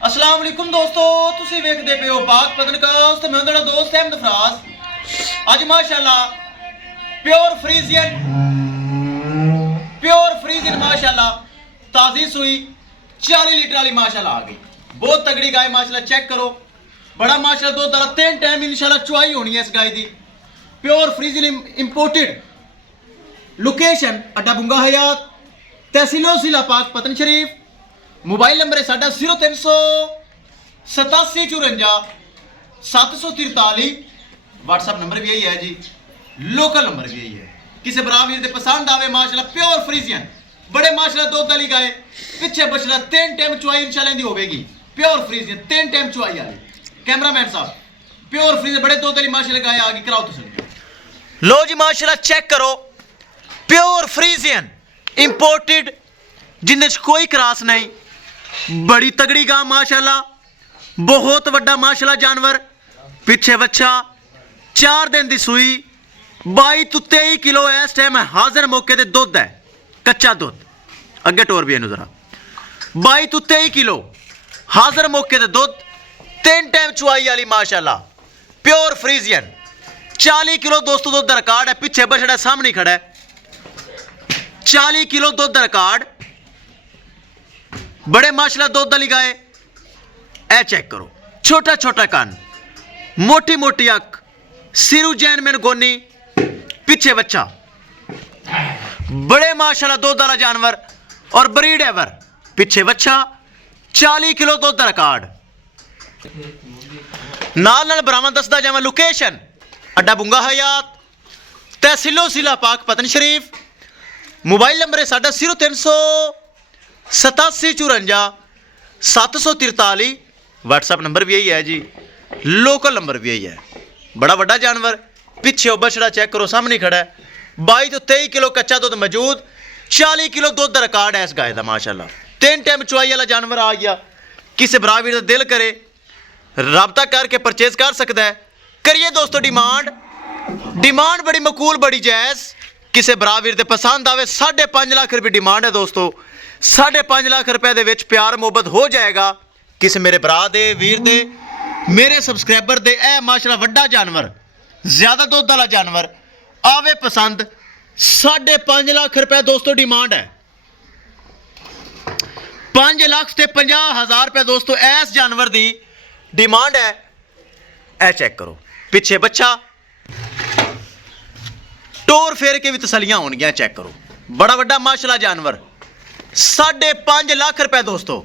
अस्सलाम वालेकुम दोस्तों, तुसी वेखदे पे हो पाक पतनकास ते मैं तुहाडा दोस्त अहमद फराज। अज माशाल्लाह प्योर फ्रीजियन माशाल्लाह ताज़ी सुई 40 लीटर वाली माशाल्लाह आ गई। बहुत तगड़ी गाय माशाल्लाह, चेक करो। बड़ा माशाल्लाह दुध वाला 3 टाइम इंशाल्लाह चुआई होनी है इस गाय दी। Pure Friesian imported. Location Adda Bunga हयात, तहसीलो जिला पाक पतन शरीफ। मोबाइल नंबर है साडा 0300 87 54 743। व्हाट्सएप नंबर भी यही है जी, लोकल नंबर भी यही है। किसी बराबर दे पसंद आवे माशाल्लाह प्योर फ्रीजियन बड़े माशाल्लाह दुध वाली गाय पिछे बचला 3 टाइम चुआई इंशाल्लाह दी होवेगी। प्योर फ्रीजियन 3 टाइम चुआई वाली। कैमरामैन साहब प्योर फ्रीजियन बड़े दुध वाली माशाल्लाह गाय आ गई, कराओ तुसीं। लो जी माशाल्लाह चेक करो, प्योर फ्रीजियन इंपोर्टेड जिंदे च कोई क्रास नहीं। बड़ी तगड़ी गां माशाल्लाह, बहुत वड्डा माशाल्लाह जानवर। पिछे बच्चा 4 दिन दी सुई 22 तो 23 किलो इस टाइम हाजिर मौके ते दुध है, कच्चा दुध। अगे टोर भी जरा 22 तो 23 किलो हाजिर मौके ते दुध, 3 टाइम चुआई वाली माशाल्लाह प्योर फ्रीजियन। 40 किलो दोस्तों दुध दा रिकॉर्ड है। पिछे बछड़ा सामने खड़ा है, 40 किलो दुध दा रिकॉर्ड। बड़े माशाल्लाह दुध वाली गाय। ए चेक करो, छोटा छोटा कान, मोटी मोटी अख, सिरू जैन में गोनी, पिछे बच्चा। बड़े माशाल्लाह दुध वाला जानवर और ब्रीड एवर। पिछे बच्चा 40 किलो दुध का रिकॉर्ड। नाल बरामद दसदा जावां लोकेशन अड्डा बुंगा हयात, तहसीलो जिला पाक पतन शरीफ। मोबाइल नंबर है साडा 0300 87 54 743। व्हाट्सएप नंबर भी यही है जी, लोकल नंबर भी यही है। बड़ा बड़ा जानवर। पिछे बछड़ा चेक करो, सामने खड़ा है। 22 तो 23 किलो कच्चा दुध मौजूद, 40 किलो दुध का रिकॉर्ड है इस गाय का माशाल्लाह। 3 टाइम चुआई वाला जानवर आ गया। किसी बराबर का दिल करे राबता करके परचेज कर सकता है। करिए दोस्तों डिमांड बड़ी मकूल, बड़ी जायज़। किसी बराबर के पसंद आवे 5.5 लाख रुपये डिमांड है दोस्तों। 5.5 लाख रुपए दे विच प्यार मोहब्बत हो जाएगा। किसी मेरे भरा दे वीर दे मेरे सबसक्राइबर दे ए माशाल्लाह वड्डा जानवर, ज्यादा दुध वाला जानवर आवे पसंद। 5.5 लाख रुपए दोस्तों डिमांड है। 5,50,000 रुपए दोस्तों इस जानवर की डिमांड है। ए चेक करो, पिछे बच्चा, टोर फेर के भी तसलियां होंगियां। चेक करो, बड़ा वड्डा माशाल्लाह जानवर। 5.5 लाख रुपए दोस्तों,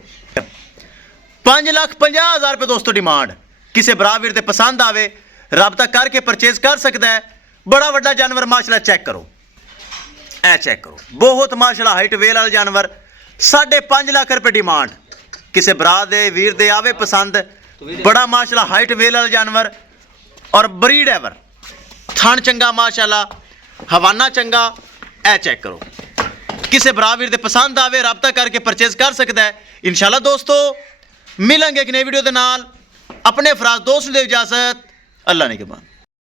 5,50,000 रुपए दोस्तों डिमांड। किसी बराबर से पसंद आवे राबता करके परचेज कर सकता है। बड़ा वड्डा जानवर माशाल्लाह चेक करो। ए चेक करो, बहुत माशाल्लाह हाइट वेल वाला जानवर। 5.5 लाख रुपए डिमांड। किसी बरा दे वीर दे आवे पसंद। बड़ा माशाल्लाह हाइट वेल वाला जानवर और ब्रीड एवर। थन चंगा माशाल्लाह, हवाना चंगा। ए चेक करो, किसी बराबर दे पसंद आवे राबता करके परचेज कर सकता है। इंशाल्लाह दोस्तों मिलेंगे एक नई वीडियो के नाल। अपने फराज दोस्त दे इजाजत, अल्लाह ने के बाद।